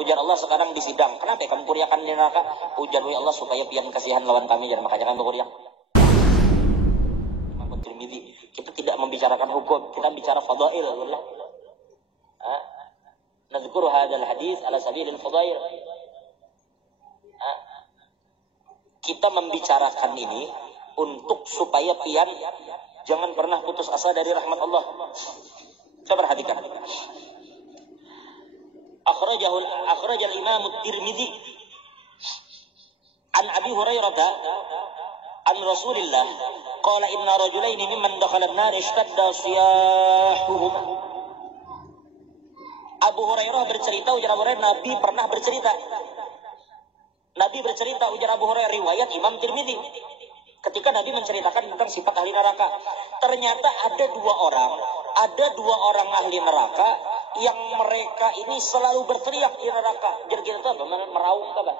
Ujar Allah sekarang di sidang. Kenapa kamu kuriakan di neraka? Ujar Allah supaya pian kasihan lawan kami, dan makanya kamu kuriak. Imam Tirmidzi, kita tidak membicarakan hukum, kita bicara fadail. Nazkuru hadzal hadis ala sabilil fadail. Kita membicarakan ini untuk supaya pian jangan pernah putus asa dari rahmat Allah. Coba perhatikan. Akhrajal Imam Tirmidzi an Abi Hurairah an Rasulillah qala inna rajulaini mimman dakhala an-nar ishtadda siyahuhuma. Abu Hurairah bercerita, ujar Abu Hurairah, Nabi pernah bercerita. Nabi bercerita, ujar Abu Hurairah, riwayat Imam Tirmidzi. Ketika Nabi menceritakan tentang sifat ahli neraka, ternyata ada dua orang ahli neraka yang mereka ini selalu berteriak di neraka. Jadi kita tuh meraung apa?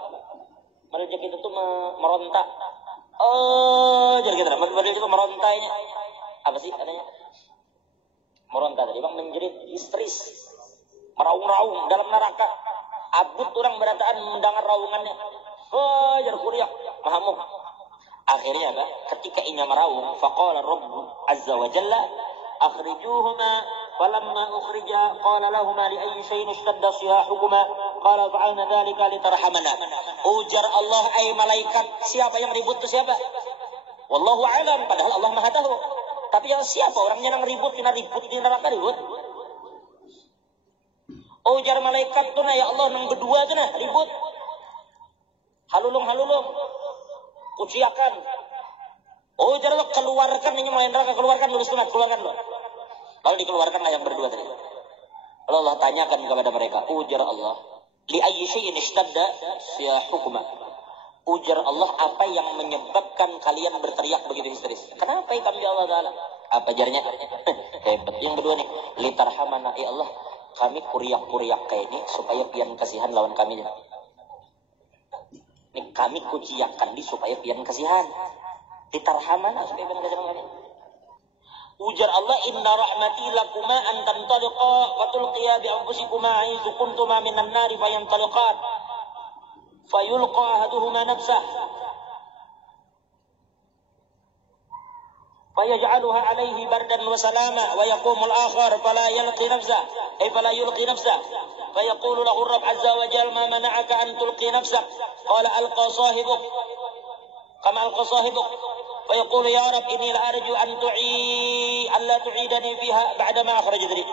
Mereka itu tuh meronta. Jadi kita mereka itu merontainya. Apa sih adanya? Meronta tadi bang, menjerit histeris, meraung-raung dalam neraka. Abut orang berataan mendengar raungannya. Jadi kuriak, mahamuk. Akhirnya apa? Ketika inya meraung, faqala Rabb azza wa jalla akhrijuhuma falamma ukhrija qala lahumā li ayyi shay'in ishtadda siyahukuma qala fa'alna dzalika litarhamana. Ujar Allah, ai malaikat, siapa yang ribut itu siapa? Wallahu a'lam, padahal Allah Maha tahu. Tapi yang siapa orangnya yang ribut di neraka ribut? Ujar malaikat tuh, ya Allah, nang berdua tuh nah ribut. Halulung uciakan. Ujar Allah, keluarkan ini mulai neraka, keluarkan dulu sunat, keluarkan dulu. Lalu dikeluarkanlah yang berdua tadi. Lalu Allah tanyakan kepada mereka, ujar Allah, li ayyi syai'in ishtadda siyahukuma. Ujar Allah, apa yang menyebabkan kalian berteriak begitu histeris? Kenapa ya kami Allah Ta'ala? Apa jarnya? Hebat. Yang kedua nih, litarhamana, ya Allah, kami kuriak-kuriak kayak ini supaya pian kasihan lawan kami. Ini kami kuciakan di supaya pian kasihan. Litarhamana supaya pian kasihan lawan kami. Ujar Allah, inna rahmati lakuma an tantaliqa wa tulqiya bi anfusikuma aizu kuntuma minan nari fayantaliqat fayulqa ahaduhuma nafsah fayaj'aluha alaihi bardan wa salama wa yaqumul akhar fala yulqi nafsah fayaqulu lahu rabb azza wa jalla ma mana'aka an tulqi nafsak qala alqa sahibuk kama alqa sahibuk fayaqulu ya rabb inni la arju an alla tu'idani fiha ba'da ma akhrajtani.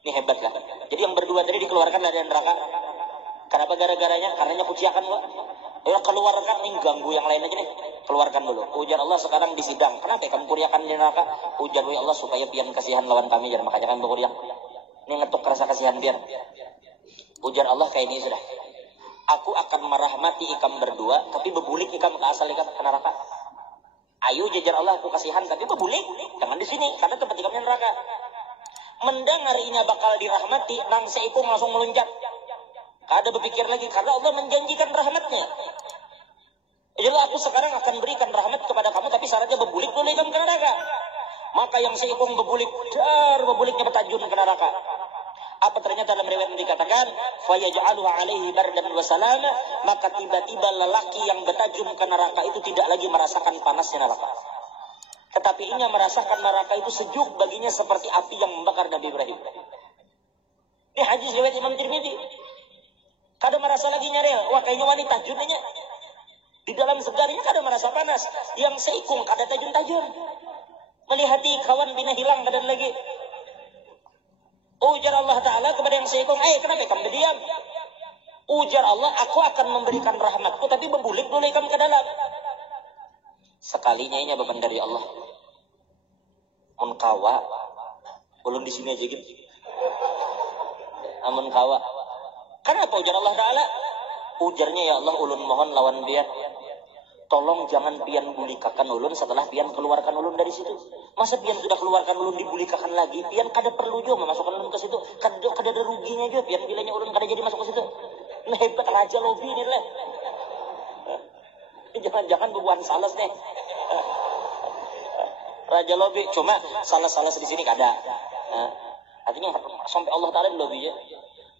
Ini hebat lah. Jadi yang berdua tadi dikeluarkan dari neraka. Kenapa gara-garanya? Karenanya kuciakan gua. Ya keluarkan, nih ganggu yang lain aja nih. Keluarkan dulu. Ujar Allah sekarang di sidang. Kenapa kamu kuriakan di neraka? Ujar Allah supaya pian kasihan lawan kami, dan makanya kamu kuriak. Ini ngetuk rasa kasihan biar. Ujar Allah kayak ini sudah. Aku akan merahmati ikam berdua, tapi bebulik ikam ke asal ikam ke neraka. Ayo jajar Allah, aku kasihan, tapi bebulik. Jangan di sini, karena tempat ikamnya neraka. Mendengar inya bakal dirahmati, nang seipung langsung melunjak. Kada berpikir lagi, karena Allah menjanjikan rahmatnya. Jadi aku sekarang akan berikan rahmat kepada kamu, tapi syaratnya bebulik dulu ikam ke neraka. Maka yang seipung bebuliknya bertajun ke neraka. Apa ternyata dalam riwayat dikatakan, fayaj'aluha alaihi bardan wa salama, maka tiba-tiba lelaki yang bertajun ke neraka itu tidak lagi merasakan panasnya neraka. Tetapi ia merasakan neraka itu sejuk baginya seperti api yang membakar Nabi Ibrahim. Ini hadis riwayat Imam Tirmidzi. Kada merasa lagi nyarel, wah kayaknya wanita tajunnya. Di dalam segarnya kada merasa panas. Yang seikung kada tajun-tajun. Melihati kawan bina hilang kada lagi. Ujar Allah Ta'ala kepada yang seikung, kenapa kamu berdiam? Ujar Allah, aku akan memberikan rahmatku, tapi membulik dulu kamu ke dalam. Sekalinya ini beban dari Allah. Mun kawa, ulun di sini aja gitu. Amun kawa. Kenapa ujar Allah Ta'ala? Ujarnya, ya Allah, ulun mohon lawan biar. Tolong jangan pian bulikakan ulun setelah pian keluarkan ulun dari situ. Masa pian sudah keluarkan ulun dibulikakan lagi, pian kada perlu juga memasukkan ulun ke situ. Kada ada ruginya juga pian bilanya ulun kada jadi masuk ke situ. Nah, hebat raja lobi ini lah. Jangan-jangan bebuan salas nih. Raja lobi, cuma salas-salas di sini kada. Artinya sampai Allah Ta'ala di lobi ya.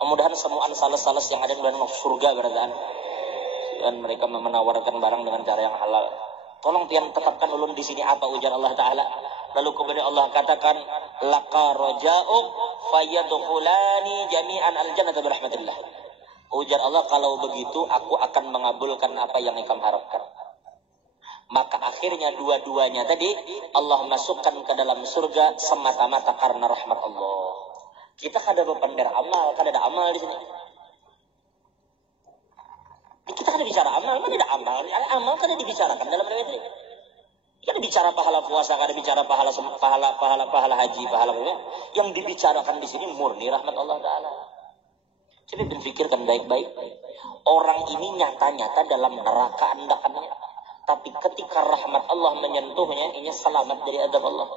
Mudah-mudahan semuaan sales-sales yang ada di dalam surga berataan. Dan mereka menawarkan barang dengan cara yang halal. Tolong pian tetapkan ulun di sini apa ujar Allah Ta'ala. Lalu kemudian Allah katakan, laka roja'uk fayadkhulani jami'an al-jannata birahmatillah. Ujar Allah, kalau begitu aku akan mengabulkan apa yang engkau harapkan. Maka akhirnya dua-duanya tadi Allah masukkan ke dalam surga semata-mata karena rahmat Allah. Kita kada berpandar amal, kada ada amal di sini. Kita kada bicara amal, mana ada amal? Amal kada dibicarakan dalam riwayat ini. Kada bicara pahala puasa, kada bicara pahala haji, pahala apa? Yang dibicarakan di sini murni rahmat Allah Taala. Coba berpikirkan baik-baik. Orang ini nyata-nyata dalam neraka andakannya. Tapi ketika rahmat Allah menyentuhnya, ini selamat dari azab Allah.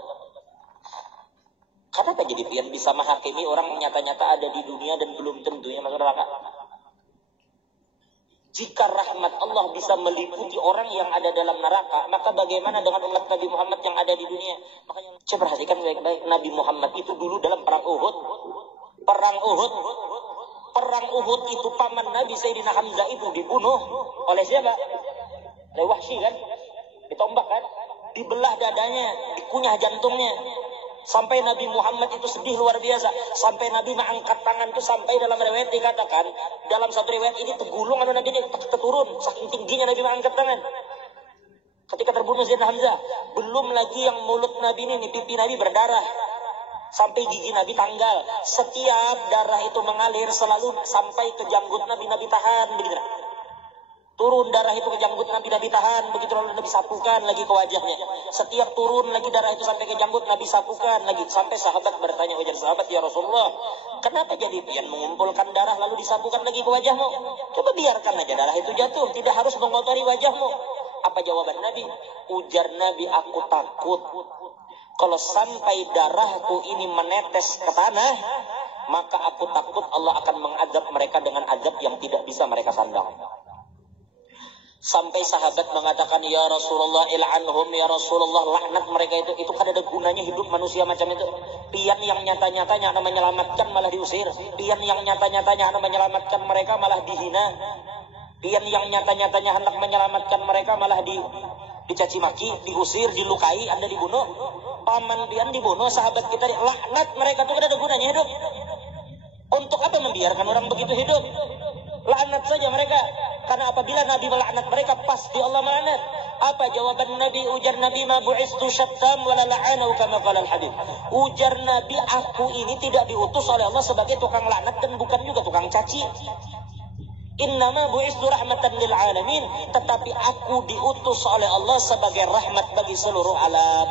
Kenapa jadi pian bisa menghakimi orang nyata-nyata ada di dunia dan belum tentunya masuk neraka? Jika rahmat Allah bisa meliputi orang yang ada dalam neraka, maka bagaimana dengan umat Nabi Muhammad yang ada di dunia? Makanya coba perhatikan baik-baik, Nabi Muhammad itu dulu dalam perang Uhud. Perang Uhud itu paman Nabi Sayyidina Hamzah itu dibunuh oleh siapa? Oleh Wahsy kan? Ditombak kan? Dibelah dadanya, dikunyah jantungnya. Sampai Nabi Muhammad itu sedih luar biasa. Sampai Nabi mengangkat tangan itu, sampai dalam riwayat dikatakan, dalam satu riwayat ini tergulung atau Nabi ini terturun. Saking tingginya Nabi mengangkat tangan. Ketika terbunuh Sayyidina Hamzah, belum lagi yang mulut Nabi ini, pipi Nabi berdarah. Sampai gigi Nabi tanggal. Setiap darah itu mengalir selalu sampai ke janggut Nabi, Nabi tahan begitu. Turun darah itu ke janggut Nabi tahan, begitu lalu Nabi sapukan lagi ke wajahnya. Setiap turun lagi darah itu sampai ke janggut Nabi sapukan lagi. Sampai sahabat bertanya, ujar sahabat, ya Rasulullah, kenapa jadi pian mengumpulkan darah lalu disapukan lagi ke wajahmu? Coba biarkan aja darah itu jatuh, tidak harus mengotori wajahmu. Apa jawaban Nabi? Ujar Nabi, aku takut kalau sampai darahku ini menetes ke tanah, maka aku takut Allah akan mengadab mereka dengan adab yang tidak bisa mereka sandang. Sampai sahabat mengatakan, ya Rasulullah il'anhum, ya Rasulullah laknat mereka itu kan ada gunanya hidup manusia macam itu. Pian yang nyata-nyatanya akan menyelamatkan malah diusir. Pian yang nyata-nyatanya akan menyelamatkan mereka malah dihina. Pian yang nyata-nyatanya hendak menyelamatkan mereka malah dicaci maki, diusir, dilukai, Anda dibunuh. Paman pian dibunuh, sahabat kita laknat mereka itu kan ada gunanya hidup. Untuk apa membiarkan orang begitu hidup? Laknat saja mereka. Karena apabila Nabi melaknat mereka, pasti Allah melaknat. Apa jawaban Nabi? Ujar Nabi, ma bu'istu syattam wala la'anahu kama qala al-hadith. Ujar Nabi, aku ini tidak diutus oleh Allah sebagai tukang laknat dan bukan juga tukang caci. Innama bu'istu rahmatan lil alamin. Tetapi aku diutus oleh Allah sebagai rahmat bagi seluruh alam.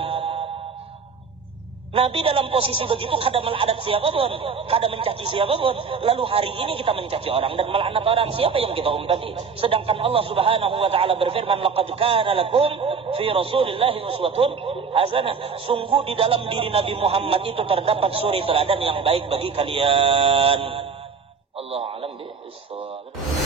Nabi dalam posisi begitu kada melaknat siapapun, kada mencaci siapapun. Lalu hari ini kita mencaci orang dan melaknat orang, siapa yang kita umpati? Sedangkan Allah Subhanahu wa taala berfirman, laqad kana lakum fi Rasulillahi uswatun hasanah. Sungguh di dalam diri Nabi Muhammad itu terdapat suri teladan yang baik bagi kalian. Allahu a'lam bishawab.